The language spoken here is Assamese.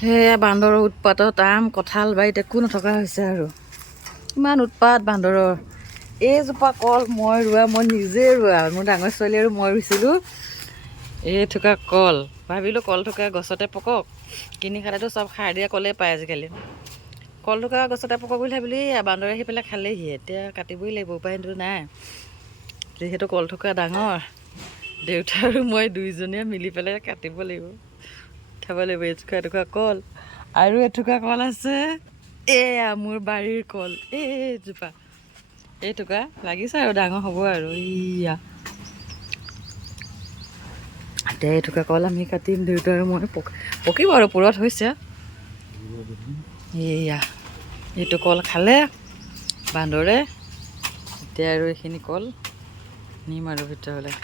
সেয়া বান্দৰৰ উৎপাতত আম কঁঠাল বাৰীত একো নথকা হৈছে আৰু ইমান উৎপাত বান্দৰৰ। এইজোপা কল মই নিজে ৰোৱা, মোৰ ডাঙৰ ছোৱালী আৰু মই ৰুইছিলোঁ। এই থকা কল ভাবিলোঁ কল থকা গছতে পকক, কিনি খালেতো চব সাৰ দিয়া কলেই পায় আজিকালি। কল থকা গছতে পকক বুলি ভাবিলোঁ, বান্দৰে আহি পেলাই খালেহি। এতিয়া কাটিবই লাগিব, উপায়টো নাই। যিহেতু কল থকা ডাঙৰ, দেউতা আৰু মই দুইজনীয়ে মিলি পেলাই কাটিব লাগিব, খাব লাগিব। এটুকুৰা কল আৰু এটুকুৰা কল আছে, এয়া মোৰ বাৰীৰ কল। এইজোপা এইটুকুৰা লাগিছে আৰু ডাঙৰ হ'ব আৰু ইয়া। এতিয়া এইটুকুৰা কল আমি কাটিম, দেউতা আৰু মই। পকিব আৰু পুৰঠ হৈছে। এইয়া এইটো কল খালে বান্দৰে। এতিয়া আৰু এইখিনি কল নিম আৰু ভিতৰলৈ।